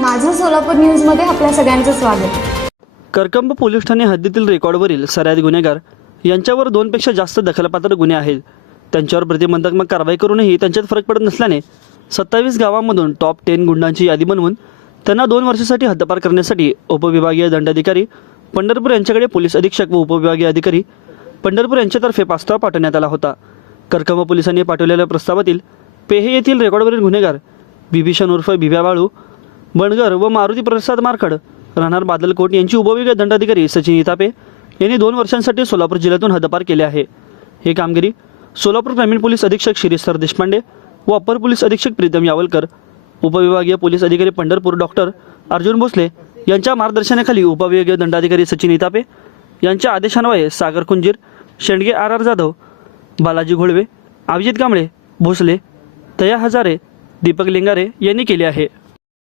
माझं सोलापूर न्यूजमध्ये आपल्या सगळ्यांचं स्वागत. करकंब पोलीस ठाणे हद्दीतील रेकॉर्डवरील सरायत गुन्हेगार यांच्यावर दोनपेक्षा जास्त दखलपात्र गुन्हे आहेत. त्यांच्यावर प्रतिबंधात्मक कारवाई करूनही त्यांच्यात फरक पडत नसल्याने सत्तावीस गावांमधून टॉप टेन गुंडांची यादी बनवून त्यांना दोन वर्षासाठी हद्दपार करण्यासाठी उपविभागीय दंडाधिकारी पंढरपूर यांच्याकडे पोलीस अधीक्षक व उपविभागीय अधिकारी पंढरपूर यांच्यातर्फे प्रस्ताव पाठवण्यात आला होता. करकंब पोलिसांनी पाठवलेल्या प्रस्तावातील पेहे येथील रेकॉर्डवरील गुन्हेगार बिभीषण उर्फ बिब्या बाळू बणगर व मारुती प्रसाद मारखड राहणार बादलकोट यांची उपविभागीय दंडाधिकारी सचिन इतापे यांनी दोन वर्षांसाठी सोलापूर जिल्ह्यातून हद्दपार केले आहे. ही कामगिरी सोलापूर ग्रामीण पोलीस अधीक्षक शिरीस्तर देशपांडे व अपर पोलीस अधीक्षक प्रीतम यावलकर उपविभागीय पोलीस अधिकारी पंढरपूर डॉक्टर अर्जुन भोसले यांच्या मार्गदर्शनाखाली उपविभागीय दंडाधिकारी सचिन इतापे यांच्या आदेशान्वये सागर कुंजीर शेंडगे आर आर जाधव बालाजी घोळवे अभिजित कांबळे भोसले तया हजारे दीपक लिंगारे यांनी केले आहे.